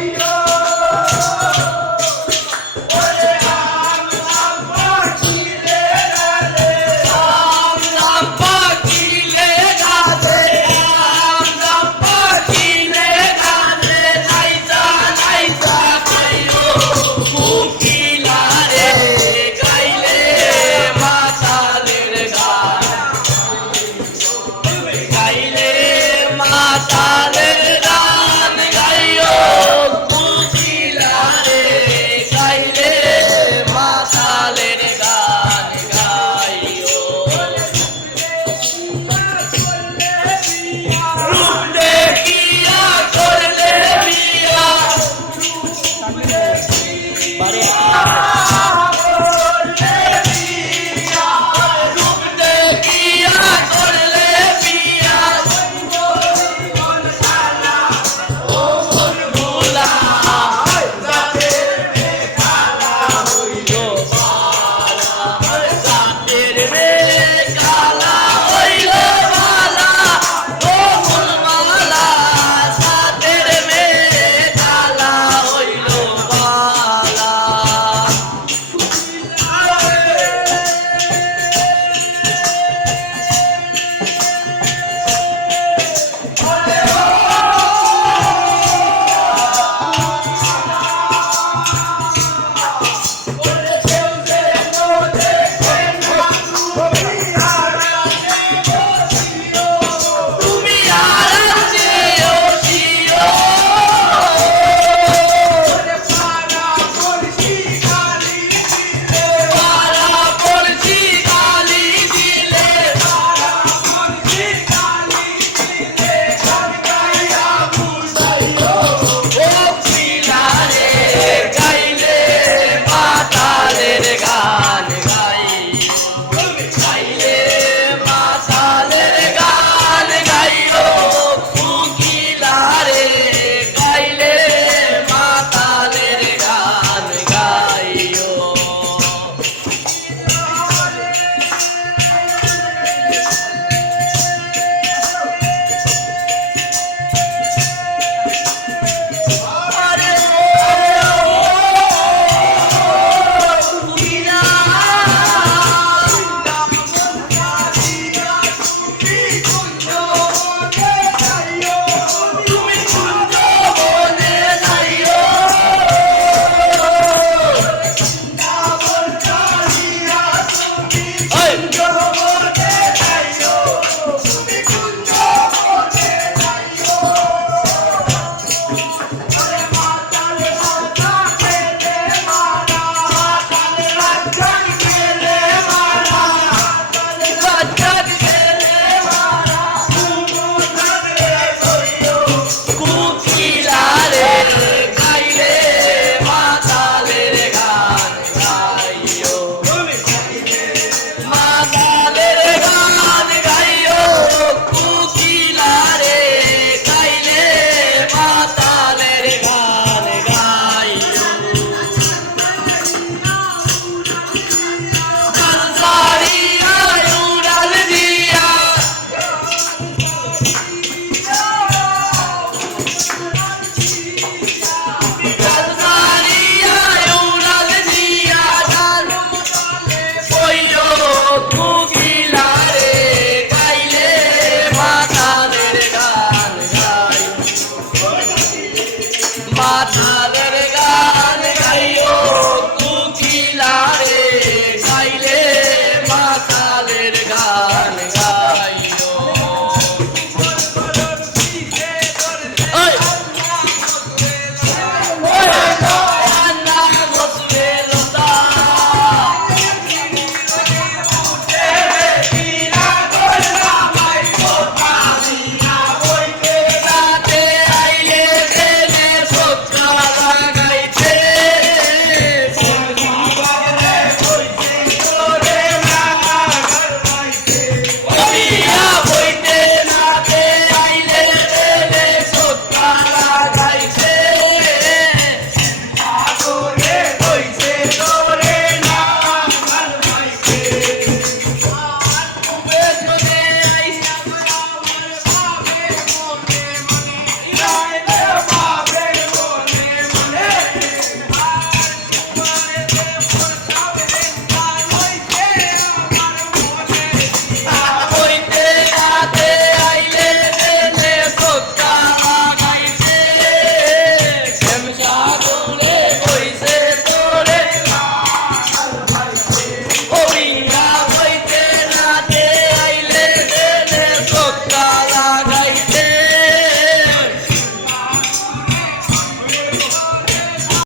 Hey, Hallelujah.